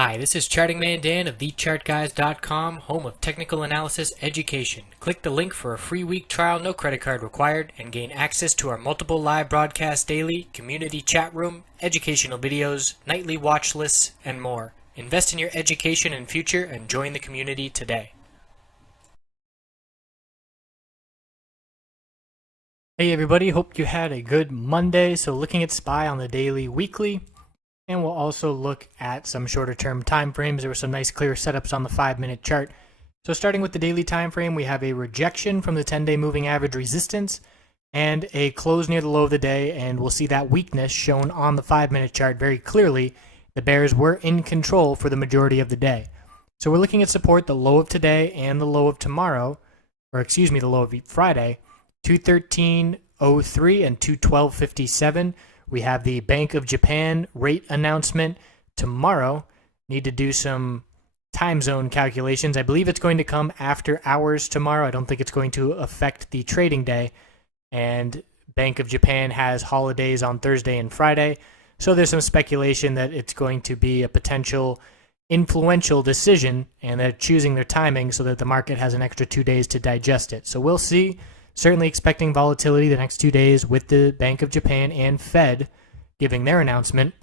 Hi, this is Charting Man Dan of TheChartGuys.com, home of technical analysis education. Click the link for a free week trial, no credit card required, and gain access to our multiple live broadcasts daily, community chat room, educational videos, nightly watch lists, and more. Invest in your education and future and join the community today. Hey everybody, hope you had a good Monday. So looking at SPY on the daily, weekly, and we'll also look at some shorter term time frames. There were some nice clear setups on the 5-minute chart. So starting with the daily time frame, we have a rejection from the 10-day moving average resistance and a close near the low of the day, and we'll see that weakness shown on the 5-minute chart very clearly. The bears were in control for the majority of the day. So we're looking at support, the low of today and the low of tomorrow, or excuse me, the low of Friday, 213.03 and 212.57. We have the Bank of Japan rate announcement tomorrow. Need to do some time zone calculations. I believe it's going to come after hours tomorrow. I don't think it's going to affect the trading day. And Bank of Japan has holidays on Thursday and Friday. So there's some speculation that it's going to be a potential influential decision, and they're choosing their timing so that the market has an extra 2 days to digest it. So we'll see. Certainly expecting volatility the next 2 days with the Bank of Japan and Fed giving their announcement.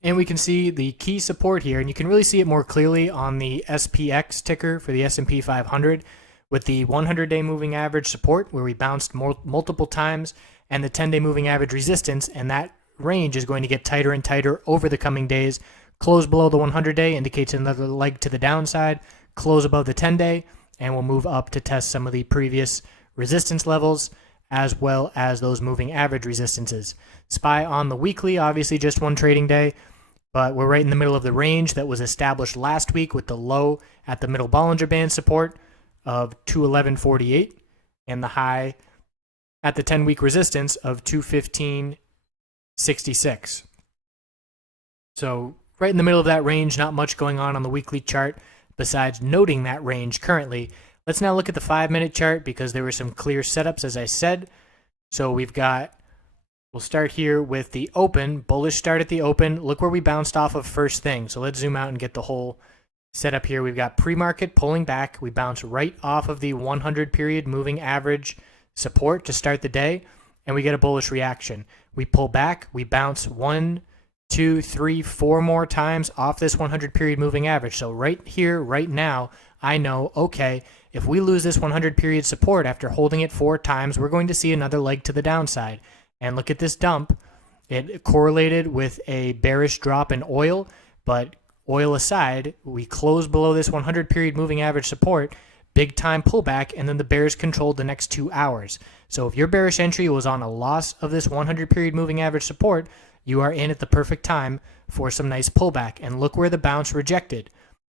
And we can see the key support here, and you can really see it more clearly on the SPX ticker for the S&P 500 with the 100-day moving average support where we bounced multiple times, and the 10-day moving average resistance, and that range is going to get tighter and tighter over the coming days. Close below the 100-day indicates another leg to the downside. Close above the 10-day. And we'll move up to test some of the previous resistance levels as well as those moving average resistances. SPY on the weekly, obviously just one trading day, but we're right in the middle of the range that was established last week with the low at the middle Bollinger Band support of 211.48 and the high at the 10-week resistance of 215.66. So right in the middle of that range, not much going on the weekly chart besides noting that range currently. Let's now look at the 5-minute chart because there were some clear setups, as I said. So we'll start here with the open, bullish start at the open. Look where we bounced off of first thing. So let's zoom out and get the whole setup here. We've got pre-market pulling back. We bounce right off of the 100 period moving average support to start the day, and we get a bullish reaction. We pull back, we bounce 1, 2, 3, 4 more times off this 100 period moving average. So right here, right now, I know, okay, if we lose this 100 period support after holding it 4 times, we're going to see another leg to the downside. And look at this dump. It correlated with a bearish drop in oil, but oil aside, we closed below this 100 period moving average support, big time pullback, and then the bears controlled the next 2 hours. So if your bearish entry was on a loss of this 100 period moving average support, you are in at the perfect time for some nice pullback. And look where the bounce rejected.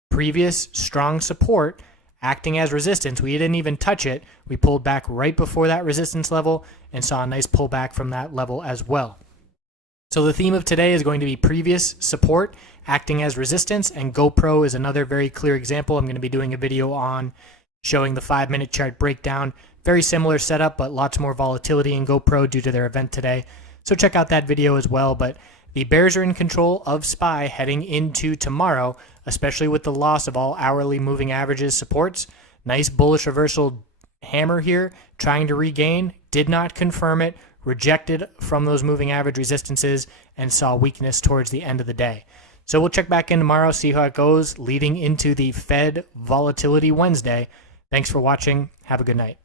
Previous strong support acting as resistance. We didn't even touch it. We pulled back right before that resistance level and saw a nice pullback from that level as well. So the theme of today is going to be previous support acting as resistance, and GoPro is another very clear example. I'm going to be doing a video on showing the 5-minute chart breakdown. Very similar setup, but lots more volatility in GoPro due to their event today. So check out that video as well. But the bears are in control of SPY heading into tomorrow, especially with the loss of all hourly moving averages supports. Nice bullish reversal hammer here, trying to regain, did not confirm it, rejected from those moving average resistances, and saw weakness towards the end of the day. So we'll check back in tomorrow, see how it goes, leading into the Fed Volatility Wednesday. Thanks for watching. Have a good night.